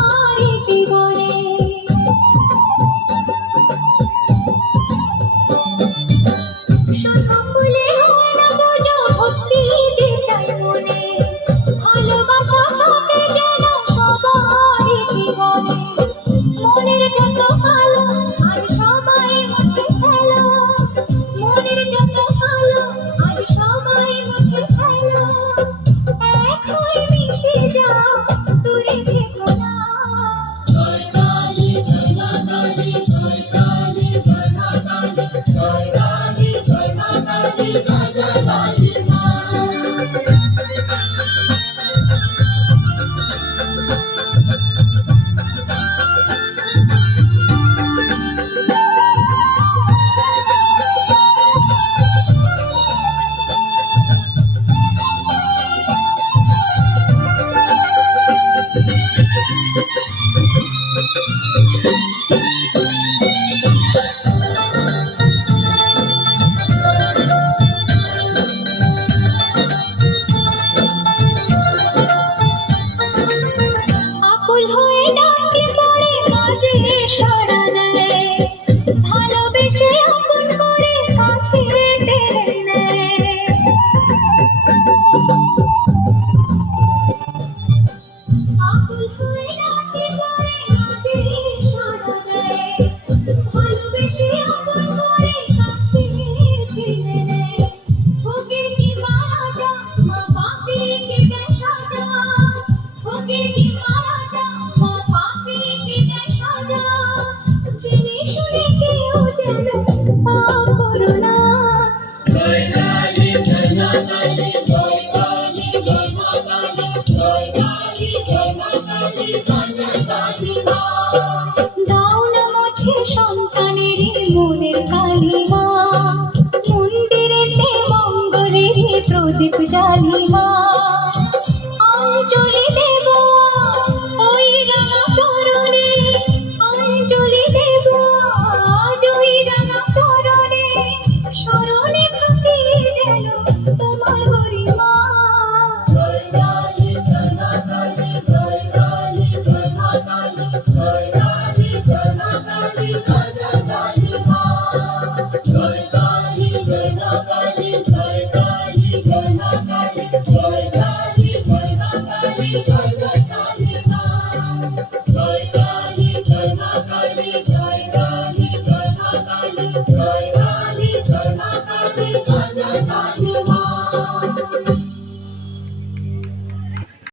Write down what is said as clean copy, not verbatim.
সবারই জীবনে। শুধু ফুলে হয় না পুজো, ভক্তি যে চাই মনে, ভালোবাসা থাকে যেন সবারই জীবনে। মনের যত কালো আজ সবাই মুছে ফেলো, মনের যত কালো আজ সবাই মুছে ফেলো। এক হয়ে মিশে যাও, দূরে থেকো না। জয় কালী জয় মা কালী, জয় কালী জয় মা কালী, জয় কালী জয় মা কালী, জয় জয় কালী মা। আকুল হয়ে ডাকলে পরে কাজে সাড়া দেয়, ভালোবেসে আপন করে কাছে টেনে নেয়। আকুল হয়ে ডাকলে পরে কাজে সাড়া দেয়, ভালোবেসে আপন করে কাছে টেনে নেয়। ফকির কিংবা রাজা, মা পাপীকে দেয় সাজা, ফকির কিংবা রাজা, মা পাপীকে দেয় সাজা। জেনে শুনে কেউ যেন পাপ করো না। জয় কালী জয় মা কালী, জয় কালী জয় মা কালী, জয় কালী জয় মা কালী।